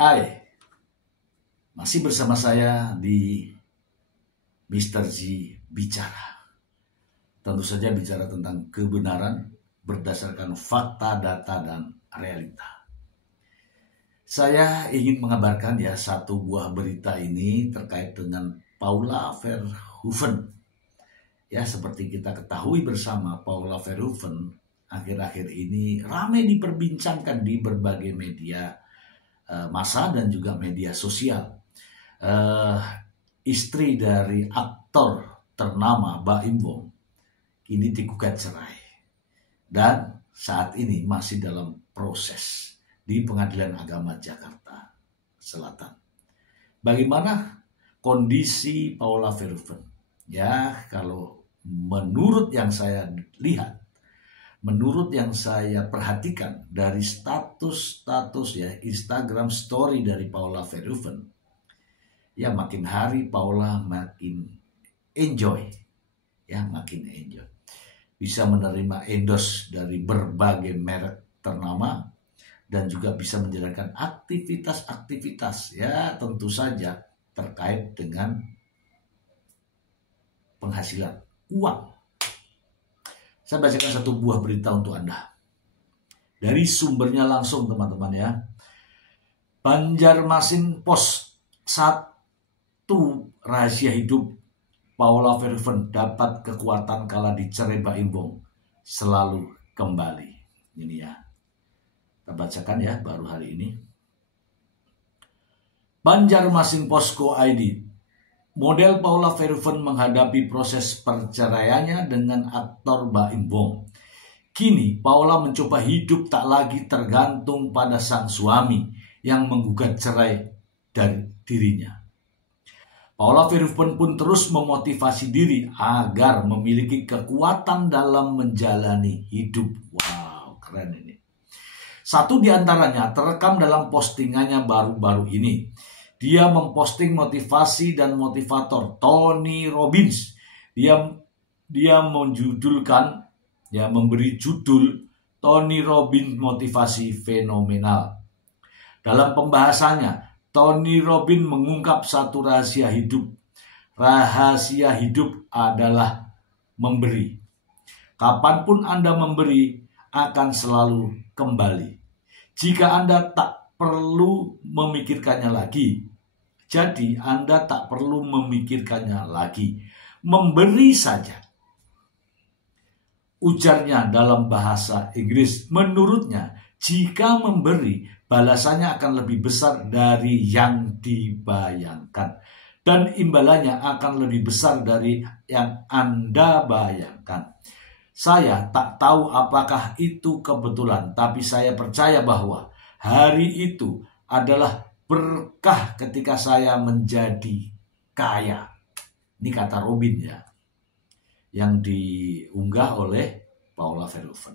Hai, masih bersama saya di Mr. G Bicara. Tentu saja bicara tentang kebenaran berdasarkan fakta, data, dan realita. Saya ingin mengabarkan satu buah berita ini terkait dengan Paula Verhoeven. Ya, seperti kita ketahui bersama, Paula Verhoeven akhir-akhir ini ramai diperbincangkan di berbagai media massa dan juga media sosial. Istri dari aktor ternama Baim Wong kini digugat cerai dan saat ini masih dalam proses di Pengadilan Agama Jakarta Selatan. Bagaimana kondisi Paula Verhoeven? Ya, kalau menurut yang saya lihat, menurut yang saya perhatikan dari status Instagram story dari Paula Verhoeven, ya makin hari Paula makin enjoy, bisa menerima endorse dari berbagai merek ternama dan juga bisa menjalankan aktivitas-aktivitas tentu saja terkait dengan penghasilan uang. Saya bacakan satu buah berita untuk Anda. Dari sumbernya langsung teman-teman ya. Banjarmasin Post, satu rahasia hidup Paula Verhoeven dapat kekuatan kala dicerai Baim Wong selalu kembali. Ini ya. Kita bacakan ya baru hari ini. Banjarmasin Post.co.id. Model Paula Verhoeven menghadapi proses perceraiannya dengan aktor Baim Wong. Kini Paula mencoba hidup tak lagi tergantung pada sang suami yang menggugat cerai dari dirinya. Paula Verhoeven pun terus memotivasi diri agar memiliki kekuatan dalam menjalani hidup. Wow, keren ini. Satu di antaranya terekam dalam postingannya baru-baru ini. Dia memposting motivasi dan motivator Tony Robbins. Dia menjudulkan, memberi judul Tony Robbins Motivasi Fenomenal. Dalam pembahasannya, Tony Robbins mengungkap satu rahasia hidup. Rahasia hidup adalah memberi. Kapanpun Anda memberi, akan selalu kembali. Jika Anda tak perlu memikirkannya lagi. Jadi Anda tak perlu memikirkannya lagi. Memberi saja. Ujarnya dalam bahasa Inggris. Menurutnya, jika memberi, balasannya akan lebih besar dari yang dibayangkan. Dan imbalannya akan lebih besar dari yang Anda bayangkan. Saya tak tahu apakah itu kebetulan, tapi saya percaya bahwa hari itu adalah berkah ketika saya menjadi kaya. Ini kata Robin yang diunggah oleh Paula Verhoeven.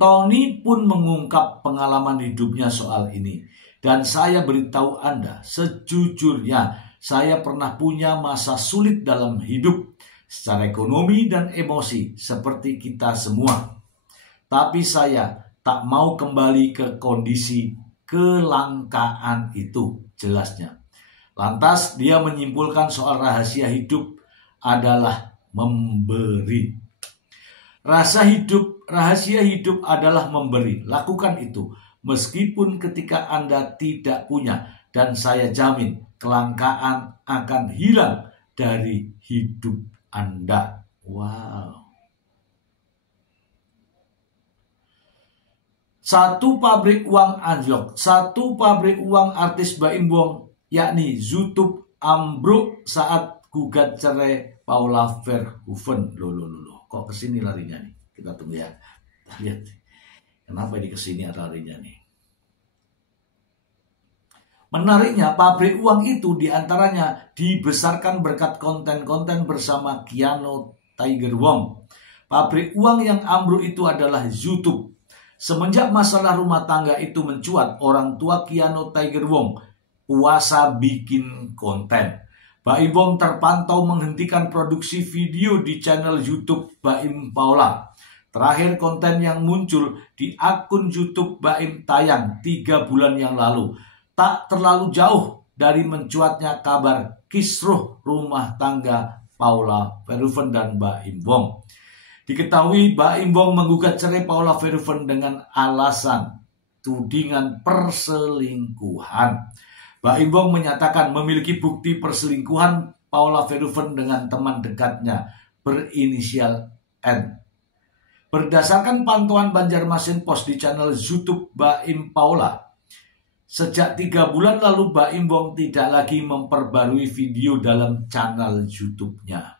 Tony pun mengungkap pengalaman hidupnya soal ini. Dan saya beritahu Anda, sejujurnya saya pernah punya masa sulit dalam hidup secara ekonomi dan emosi seperti kita semua. Tapi saya tak mau kembali ke kondisi kelangkaan itu, jelasnya. Lantas dia menyimpulkan soal rahasia hidup adalah memberi. Rahasia hidup adalah memberi. Lakukan itu meskipun ketika Anda tidak punya, dan saya jamin kelangkaan akan hilang dari hidup Anda. Wow. Satu pabrik uang anjlok, satu pabrik uang artis Baim Wong, yakni Zootube, ambruk saat gugat cerai Paula Verhoeven. Loh, kok kesini larinya nih? Kita tunggu ya. Lihat, kenapa ini kesini larinya nih? Menariknya, pabrik uang itu diantaranya dibesarkan berkat konten-konten bersama Keanu Tiger Wong. Pabrik uang yang ambruk itu adalah Zootube. Semenjak masalah rumah tangga itu mencuat, orang tua Keanu Tiger Wong puasa bikin konten. Baim Wong terpantau menghentikan produksi video di channel YouTube Baim Paula. Terakhir konten yang muncul di akun YouTube Baim tayang 3 bulan yang lalu. Tak terlalu jauh dari mencuatnya kabar kisruh rumah tangga Paula Verhoeven dan Baim Wong. Diketahui Baim Wong menggugat cerai Paula Verhoeven dengan alasan tudingan perselingkuhan. Baim Wong menyatakan memiliki bukti perselingkuhan Paula Verhoeven dengan teman dekatnya berinisial N. Berdasarkan pantauan Banjarmasin Post di channel YouTube Baim Paula, sejak 3 bulan lalu Baim Wong tidak lagi memperbarui video dalam channel YouTube-nya.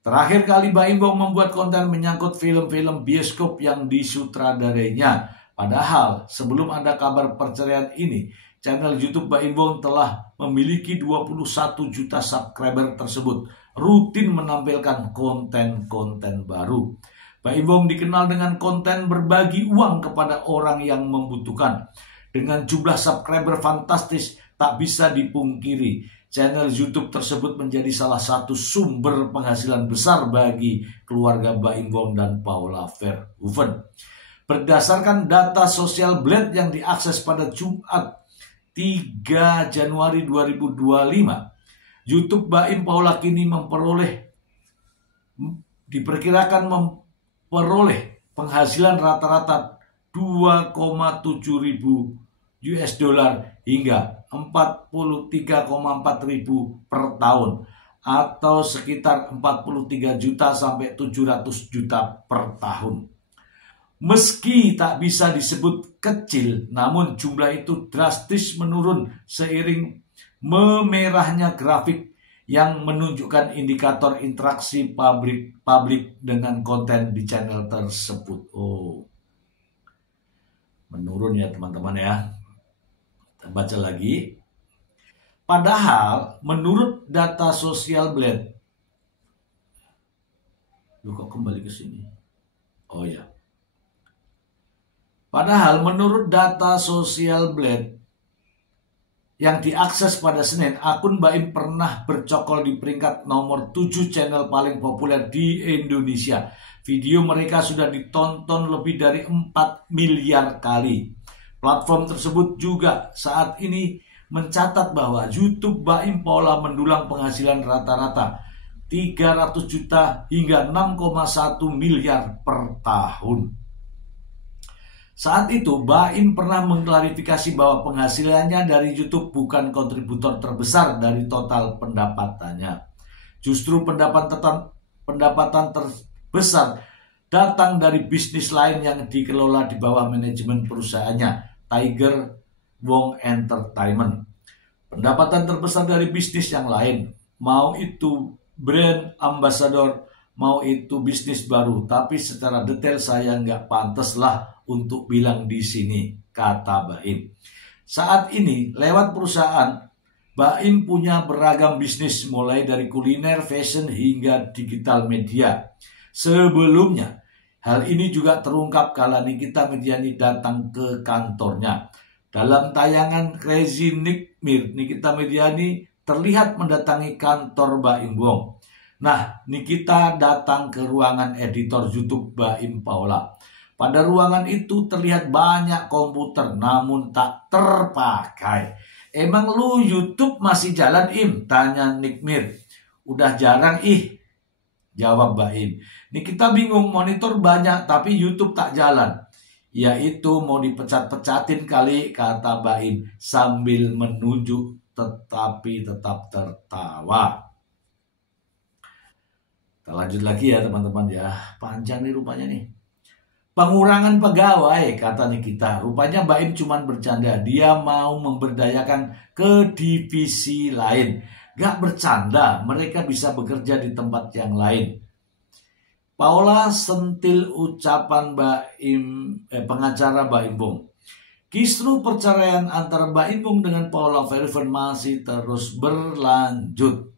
Terakhir kali Baim Wong membuat konten menyangkut film-film bioskop yang disutradarainya. Padahal sebelum ada kabar perceraian ini, channel YouTube Baim Wong telah memiliki 21 juta subscriber tersebut rutin menampilkan konten-konten baru. Baim Wong dikenal dengan konten berbagi uang kepada orang yang membutuhkan. Dengan jumlah subscriber fantastis, tak bisa dipungkiri, channel YouTube tersebut menjadi salah satu sumber penghasilan besar bagi keluarga Baim Wong dan Paula Verhoeven. Berdasarkan data Social Blade yang diakses pada Jumat 3 Januari 2025, YouTube Baim Paula kini diperkirakan memperoleh penghasilan rata-rata 2,7 ribu US dollar hingga 43,4 ribu per tahun, atau sekitar 43 juta sampai 700 juta per tahun. Meski tak bisa disebut kecil, namun jumlah itu drastis menurun seiring memerahnya grafik yang menunjukkan indikator interaksi publik dengan konten di channel tersebut. Oh, menurun ya teman-teman ya. Kita baca lagi. Padahal menurut data Social Blade, kok kembali ke sini? Oh ya. Padahal menurut data Social Blade yang diakses pada Senin, akun Baim pernah bercokol di peringkat nomor 7 channel paling populer di Indonesia. Video mereka sudah ditonton lebih dari 4 miliar kali. Platform tersebut juga saat ini mencatat bahwa YouTube Baim Paula mendulang penghasilan rata-rata 300 juta hingga 6,1 miliar per tahun. Saat itu, Baim pernah mengklarifikasi bahwa penghasilannya dari YouTube bukan kontributor terbesar dari total pendapatannya. Justru pendapatan terbesar datang dari bisnis lain yang dikelola di bawah manajemen perusahaannya, Tiger Wong Entertainment. Pendapatan terbesar dari bisnis yang lain, mau itu brand ambassador, mau itu bisnis baru, tapi secara detail saya nggak pantas lah untuk bilang di sini, kata Baim. Saat ini lewat perusahaan, Baim punya beragam bisnis mulai dari kuliner, fashion hingga digital media. Sebelumnya, hal ini juga terungkap kala Nikita Mirzani datang ke kantornya. Dalam tayangan Crazy Nikmir, Nikita Mirzani terlihat mendatangi kantor Baim Wong. Nah, Nikita datang ke ruangan editor YouTube Baim Paula. Pada ruangan itu terlihat banyak komputer namun tak terpakai. Emang lu YouTube masih jalan, Im? Tanya Nikmir. Udah jarang, jawab Baim. Nikita bingung, monitor banyak tapi YouTube tak jalan. Ya itu mau dipecat-pecatin kali, kata Baim sambil menunjuk tetapi tetap tertawa. Kita lanjut lagi ya teman-teman ya. Panjang nih rupanya nih. Pengurangan pegawai, kata Nikita. Rupanya Baim cuma bercanda. Dia mau memberdayakan ke divisi lain. Gak bercanda, mereka bisa bekerja di tempat yang lain. Paula sentil ucapan pengacara Baim Wong. Kisru perceraian antara Baim Wong dengan Paula Verhoeven masih terus berlanjut.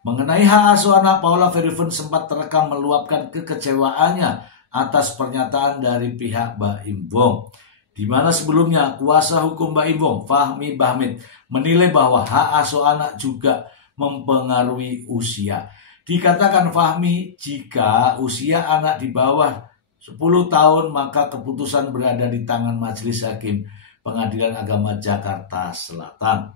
Mengenai hak asuh anak, Paula Verhoeven sempat terekam meluapkan kekecewaannya atas pernyataan dari pihak Baim Wong, di mana sebelumnya kuasa hukum Baim Wong, Fahmi Bahmid, menilai bahwa hak asuh anak juga mempengaruhi usia. Dikatakan Fahmi, jika usia anak di bawah 10 tahun maka keputusan berada di tangan Majelis Hakim Pengadilan Agama Jakarta Selatan.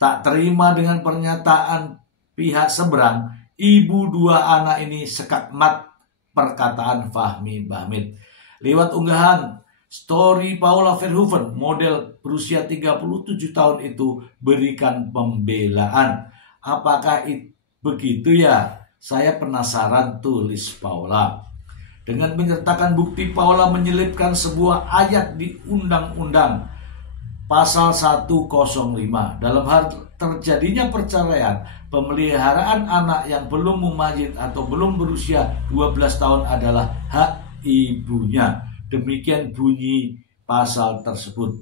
Tak terima dengan pernyataan pihak seberang, ibu dua anak ini sekakmat perkataan Fahmi Bahmid. Lewat unggahan story Paula Verhoeven, model berusia 37 tahun itu berikan pembelaan. Apakah begitu ya? Saya penasaran, tulis Paula. Dengan menyertakan bukti, Paula menyelipkan sebuah ayat di Undang-Undang Pasal 105. Dalam hal terjadinya perceraian, pemeliharaan anak yang belum mumayyiz atau belum berusia 12 tahun adalah hak ibunya. Demikian bunyi pasal tersebut.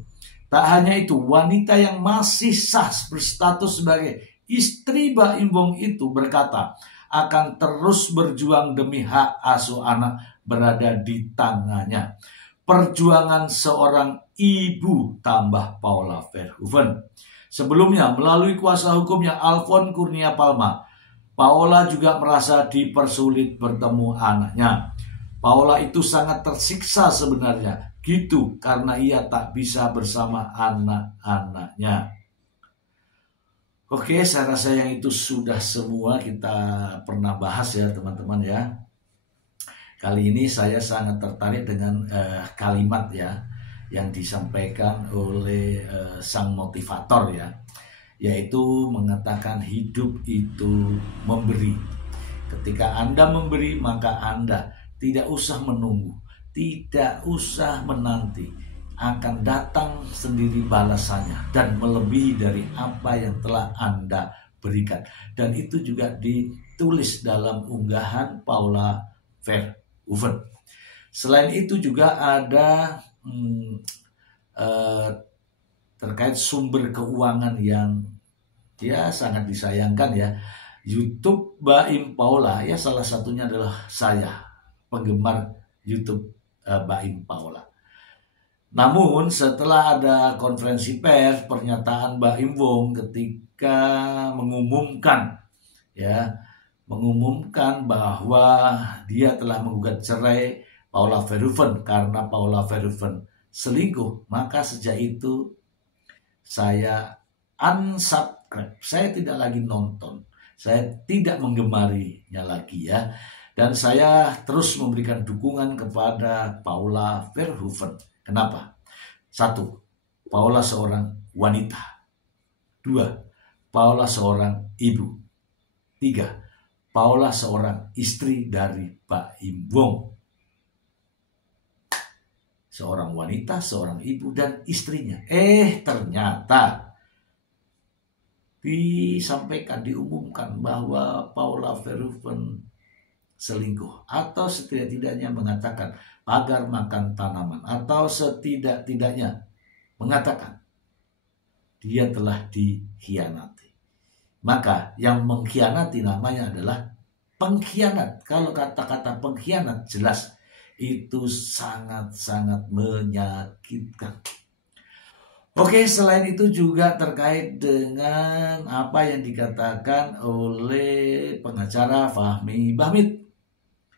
Tak hanya itu, wanita yang masih sah berstatus sebagai istri Baim Wong itu berkata akan terus berjuang demi hak asuh anak berada di tangannya. Perjuangan seorang ibu, tambah Paula Verhoeven. Sebelumnya, melalui kuasa hukumnya Alfon Kurnia Palma, Paula juga merasa dipersulit bertemu anaknya. Paula itu sangat tersiksa sebenarnya, gitu, karena ia tak bisa bersama anak-anaknya. Oke, saya rasa yang itu sudah semua kita pernah bahas ya teman-teman ya. Kali ini saya sangat tertarik dengan kalimat ya yang disampaikan oleh sang motivator ya, yaitu mengatakan hidup itu memberi. Ketika Anda memberi, maka Anda tidak usah menunggu, tidak usah menanti. Akan datang sendiri balasannya dan melebihi dari apa yang telah Anda berikan. Dan itu juga ditulis dalam unggahan Paula Verhoeven. Selain itu juga ada terkait sumber keuangan yang ya sangat disayangkan ya. YouTube Baim Paula ya, salah satunya adalah saya, penggemar YouTube Baim Paula. Namun setelah ada konferensi pers, pernyataan Baim Wong ketika mengumumkan bahwa dia telah menggugat cerai Paula Verhoeven karena Paula Verhoeven selingkuh, maka sejak itu saya unsubscribe, saya tidak lagi nonton, saya tidak menggemarinya lagi ya, dan saya terus memberikan dukungan kepada Paula Verhoeven. Kenapa? 1. Paula seorang wanita. 2. Paula seorang ibu. 3. Paula seorang istri dari Baim Wong. Seorang wanita, seorang ibu, dan istrinya. Ternyata disampaikan, diumumkan bahwa Paula Verhoeven selingkuh, atau setidak-tidaknya mengatakan pagar makan tanaman, atau setidak-tidaknya mengatakan dia telah dikhianati. Maka yang mengkhianati namanya adalah pengkhianat. Kalau kata-kata pengkhianat jelas itu sangat-sangat menyakitkan. Oke, selain itu juga terkait dengan apa yang dikatakan oleh pengacara Fahmi Bahmid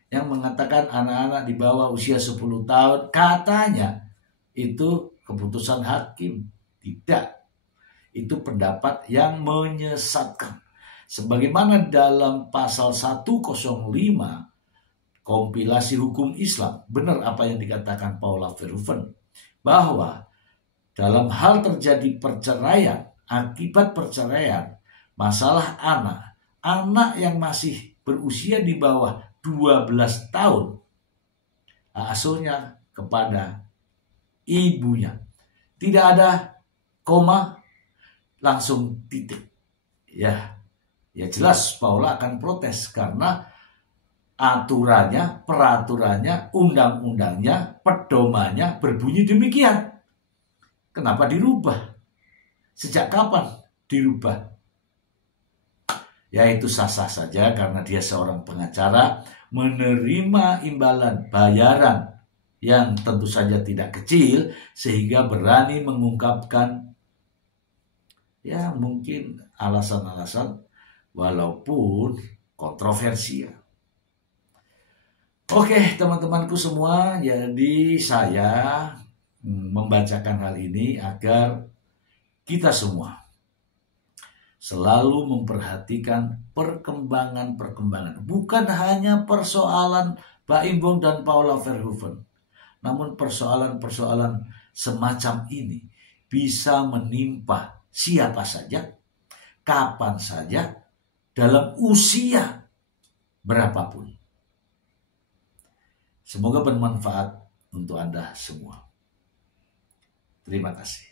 yang mengatakan anak-anak di bawah usia 10 tahun katanya itu keputusan hakim. Tidak, itu pendapat yang menyesatkan. Sebagaimana dalam pasal 105 kompilasi hukum Islam, benar apa yang dikatakan Paula Verhoeven, bahwa dalam hal terjadi perceraian, akibat perceraian, masalah anak yang masih berusia di bawah 12 tahun, asuhnya kepada ibunya. Tidak ada koma, langsung titik. Ya jelas Paula akan protes karena aturannya, peraturannya, undang-undangnya, pedomannya berbunyi demikian. Kenapa dirubah? Sejak kapan dirubah? Ya itu sah-sah saja karena dia seorang pengacara, menerima imbalan bayaran yang tentu saja tidak kecil, sehingga berani mengungkapkan ya mungkin alasan-alasan, walaupun kontroversial. Oke, teman-temanku semua, jadi saya membacakan hal ini agar kita semua selalu memperhatikan perkembangan-perkembangan. Bukan hanya persoalan Baimbong dan Paula Verhoeven, namun persoalan-persoalan semacam ini bisa menimpa siapa saja, kapan saja, dalam usia berapapun. Semoga bermanfaat untuk Anda semua. Terima kasih.